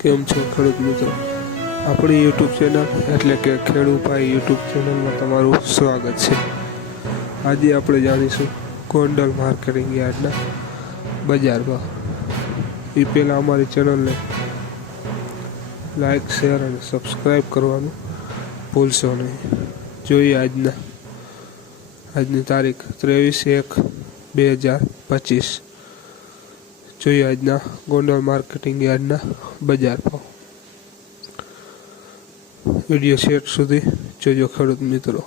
કેમ છો ખેડૂત મિત્રો? આપણી યુટ્યુબ ચેનલ એટલે કે ખેડૂભાઈ યુટ્યુબ ચેનલમાં તમારું સ્વાગત છે. આજે આપણે જાણીશું ગોંડલ માર્કેટિંગ યાર્ડના બજાર ભાવ એ પહેલાં અમારી ચેનલને લાઈક, શેર અને સબસ્ક્રાઈબ કરવાનું ભૂલશો નહીં. જોઈએ આજના. આજની તારીખ ત્રેવીસ એક બે હજાર પચીસ. જોઈએ આજના ગોંડલ માર્કેટિંગ યાર્ડના બજાર ભાવ. વીડિયો શેર સુધી જોજો ખેડૂત મિત્રો.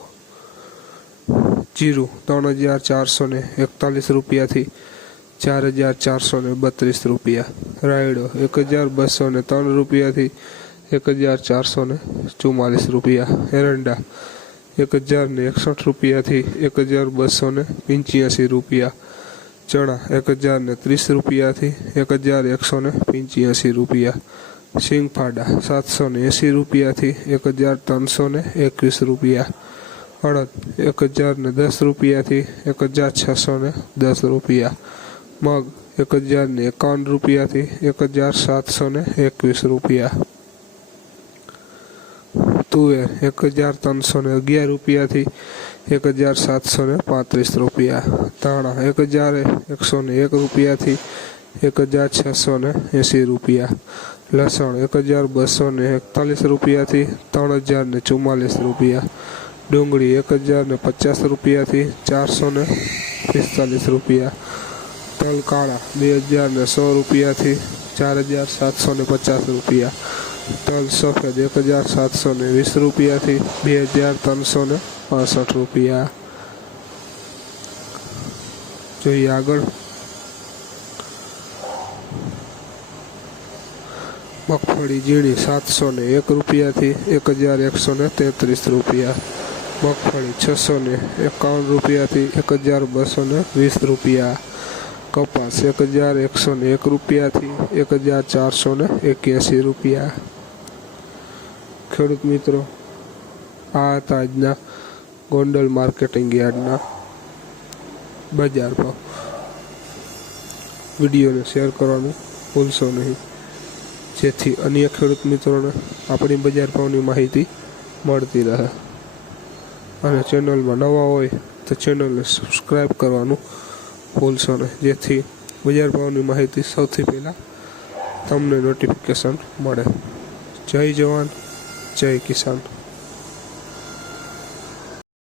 જીરું ત્રણ હજાર ચારસો ને એકતાલીસ રૂપિયાથી ચાર હજાર ચારસો ને બત્રીસ રૂપિયા. રાયડો એક હજાર બસો ને ત્રણ રૂપિયાથી એક હજાર ચારસો ને ચુમ્માલીસ રૂપિયા. એરંડા એક હજાર ને એકસઠ રૂપિયાથી એક હજાર બસો ને પંચ્યાસી રૂપિયા. ચણા એક હજાર ને ત્રીસ રૂપિયાથી એક હજાર એકસો ને પંચ્યાસી રૂપિયા. સિંગફાડા સાતસો ને એંસી રૂપિયાથી એક હજાર ત્રણસો ને એકવીસ રૂપિયા. અડદ એક હજાર ને દસ રૂપિયાથી એક હજાર છસો ને દસ રૂપિયા. મગ એક હજાર ને એકાવન રૂપિયાથી એક હજાર સાતસો ને એકવીસ રૂપિયા. તુવેર એક હજાર ત્રણસો ને અગિયાર રૂપિયાથી એક હજાર સાતસો ને પાંત્રીસ રૂપિયા. ધાણા એક હજાર એકસો ને એક રૂપિયાથી એક હજાર છસો ને એંસી રૂપિયા. લસણ એક હજાર બસો ને એકતાલીસ રૂપિયાથી ત્રણ હજાર ને ચુમ્માલીસ રૂપિયા. ડુંગળી એક હજાર ને પચાસ રૂપિયાથી ચારસો ને પિસ્તાલીસ રૂપિયા. તલ કાળા બે હજાર ને સો રૂપિયાથી ચાર હજાર સાતસો ને પચાસ રૂપિયા. તલ સફેદ એક હજાર સાતસો ને વીસ રૂપિયાથી બે હજાર ત્રણસો ને પાસઠ રૂપિયા. જોઈએ આગળ. મગફળી ઝીણી સાતસો ને એક રૂપિયાથી એક હજાર એકસો ને તેત્રીસ રૂપિયા. મગફળી છસો ને એકાવન રૂપિયાથી એક હજાર બસો ને વીસ રૂપિયા. કપાસ એક હજાર એકસો ને એક રૂપિયાથી એક હજાર ચારસો ને એક્યાસી રૂપિયા. ખેડૂત મિત્રો, આ હતા આજના ગોંડલ માર્કેટિંગ યાર્ડના બજાર ભાવ. વિડીયોને શેર કરવાનું ભૂલશો નહીં. જેથી અન્ય ખેડૂત મિત્રોને આપણી બજાર ભાવની માહિતી મળતી રહે. અને ચેનલમાં નવા હોય તો ચેનલને સબસ્ક્રાઈબ કરવાનું ભૂલશો નહીં. જેથી બજાર ભાવની માહિતી સૌથી પહેલાં તમને નોટિફિકેશન મળે. જય જવાન. જય કિસાન